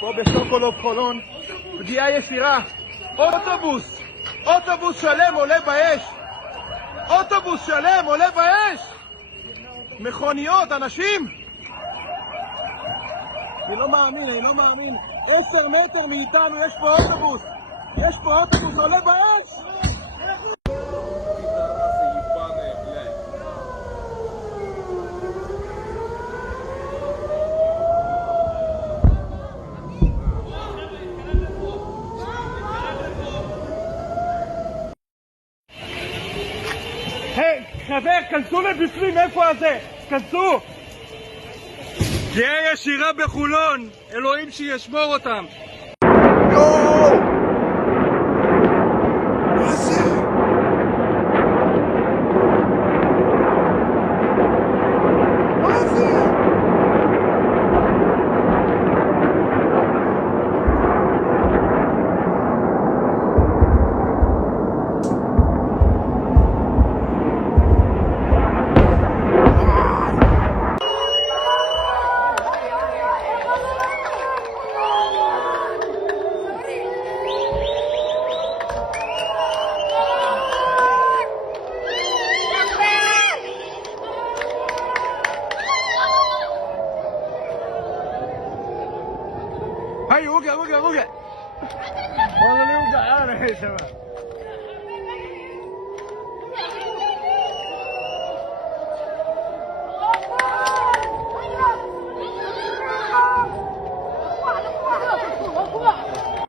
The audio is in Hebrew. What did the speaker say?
פה בסוקולוב חולון, פגיעה ישירה. אוטובוס שלם עולה באש. אוטובוס שלם עולה באש. מכוניות, אנשים. אני לא מאמין. 10 מטר מאיתנו יש פה אוטובוס עולה באש. היי, חבר, כנסו לבפנים, איפה הזה? כנסו! פגיעה ישירה בחולון, אלוהים שישמור אותם. מה זה? מה זה? Ay, uga. Wala ni uga, ano eh, sama.